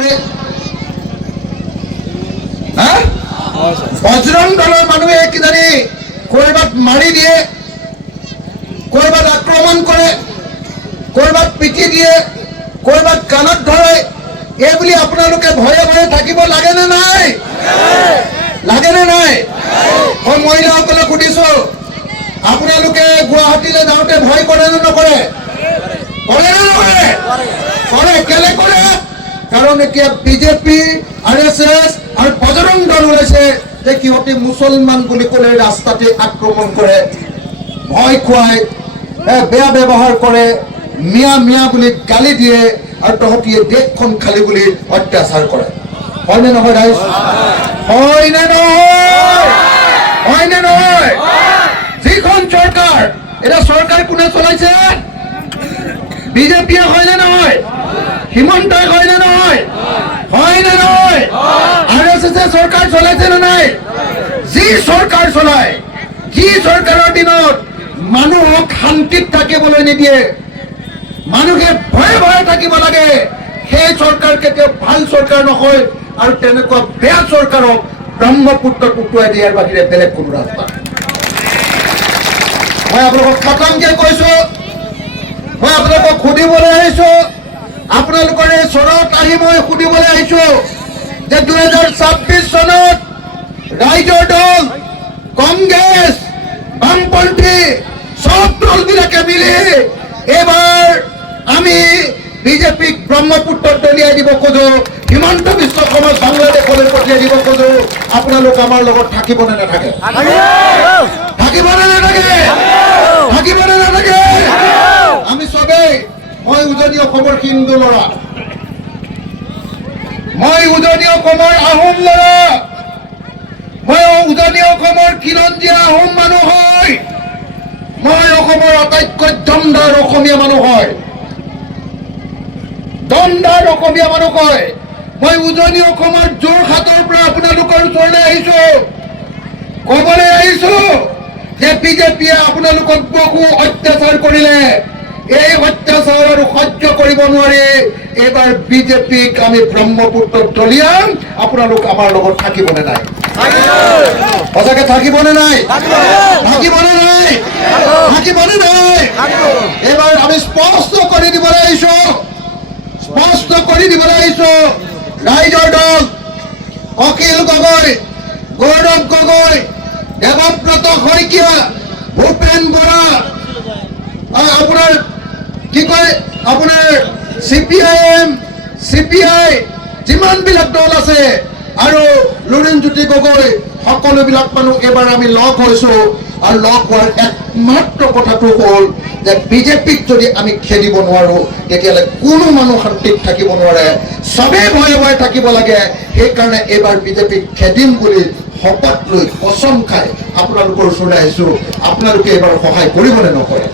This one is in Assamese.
কৰে বজৰং দলৰ মানুহে কিজানি কৰবাত মাৰি দিয়ে, কৰবাত আক্ৰমণ কৰে, কৰবাত পিটি দিয়ে, কৰবাত কাণত ধৰে, এই বুলি আপোনালোকে ভয়ে ভয়ে থাকিব লাগে নে নাই? লাগে নে নাই? মই মহিলাসকলক সুধিছো, আপোনালোকে গুৱাহাটীলৈ যাওঁতে ভয় কৰে নে নকৰে? কৰে নে নকৰে? কৰে। কেলে কৰে? কাৰণ এতিয়া বিজেপি, RSS আৰু বজৰং দল ওলাইছে যে সিহঁতে মুছলমান বুলি ক'লে ৰাস্তাতে আক্ৰমণ কৰে, ভয় খুৱাই, বেয়া ব্যৱহাৰ কৰে, মিয়া মিয়া বুলি গালি দিয়ে আৰু তহঁতি দেশখন খালি বুলি অত্যাচাৰ কৰে। হয় নে নহয় ৰাইজ? হয় নে নহয়? হয় নে নহয়? যিখন চৰকাৰ, এটা চৰকাৰ কোনে চলাইছে? বিজেপিয়ে। হয় নে নহয়? হিমন্তই হয় নে নহয়? হয় নে নহয়? RSS চৰকাৰ চলাইছে নে নাই? যি চৰকাৰ চলায়, যি চৰকাৰৰ দিনত মানুহক শান্তিত থাকিবলৈ নিদিয়ে, মানুহে ভয়ে ভয়ে থাকিব লাগে, সেই চৰকাৰ কেতিয়াও ভাল চৰকাৰ নহয়। আৰু তেনেকুৱা বেয়া চৰকাৰক ব্ৰহ্মপুত্ৰত উটুৱাই দিয়াৰ বাহিৰে বেলেগ কোনো ৰাস্তা। মই আপোনালোকক খতমকে কৈছো, মই আপোনালোকক সুধিবলৈ আহিছো, আপোনালোকৰ এই চৰত আহি মই সুধিবলৈ আহিছো যে 2026 চনত ৰাইজৰ দল, কংগ্ৰেছ, বামপন্থী সব দলবিলাকে মিলি এইবাৰ আমি বিজেপিক ব্ৰহ্মপুত্ৰত দলিয়াই দিব খোজো, হিমন্ত বিশ্ব শৰ্মাক বাংলাদেশলৈ পঠিয়াই দিব খোজো। আপোনালোক আমাৰ লগত থাকিব নে নাথাকে? থাকিব নে নাথাকে? থাকিব নে নাথাকে? আমি চবেই, মই উজনি অসমৰ হিন্দু ল'ৰা, মই উজনি অসমৰ আহোম ল'ৰা, মই উজনি অসমৰ খিলঞ্জীয়া আহোম মানুহ হয়, মই অসমৰ আটাইতকৈ দমদাৰ অসমীয়া মানুহ হয়, দমদাৰ অসমীয়া মানুহ হয়। মই উজনি অসমৰ যোৰহাটৰ পৰা আপোনালোকৰ ওচৰলৈ আহিছো, কবলৈ আহিছো যে বিজেপিয়ে আপোনালোকক বহু অত্যাচাৰ কৰিলে, এই অত্যাচাৰ আৰু সহ্য কৰিব নোৱাৰি এইবাৰ বিজেপিক আমি ব্ৰহ্মপুত্ৰত দলিয়াম। আপোনালোক আমাৰ লগত থাকিবনে নাই? সঁচাকে থাকিবনে নাই? থাকিবনে নাই? থাকিবনে নাই? এইবাৰ আমি স্পষ্ট কৰি দিবলৈ আহিছো, স্পষ্ট কৰি দিবলৈ আহিছো, ৰাইজৰ দল, অখিল গগৈ, গৌৰৱ গগৈ, দেৱব্ৰত শইকীয়া, ভূপেন বৰা, আপোনাৰ কি কয়, আপোনাৰ CPIM, CPI, যিমানবিলাক দল আছে আৰু লুৰিণজ্যোতি গগৈ, সকলোবিলাক মানুহ এবাৰ আমি লগ হৈছো। আৰু লগ হোৱাৰ একমাত্ৰ কথাটো হ'ল যে বিজেপিক যদি আমি খেদিব নোৱাৰো তেতিয়াহ'লে কোনো মানুহ শান্তিত থাকিব নোৱাৰে, চবেই ভয়ে ভয়ে থাকিব লাগে। সেইকাৰণে এইবাৰ বিজেপিক খেদিম বুলি শপত লৈ কচম খাই আপোনালোকৰ ওচৰলৈ আহিছো। আপোনালোকে এইবাৰ সহায় কৰিব নে নকৰে?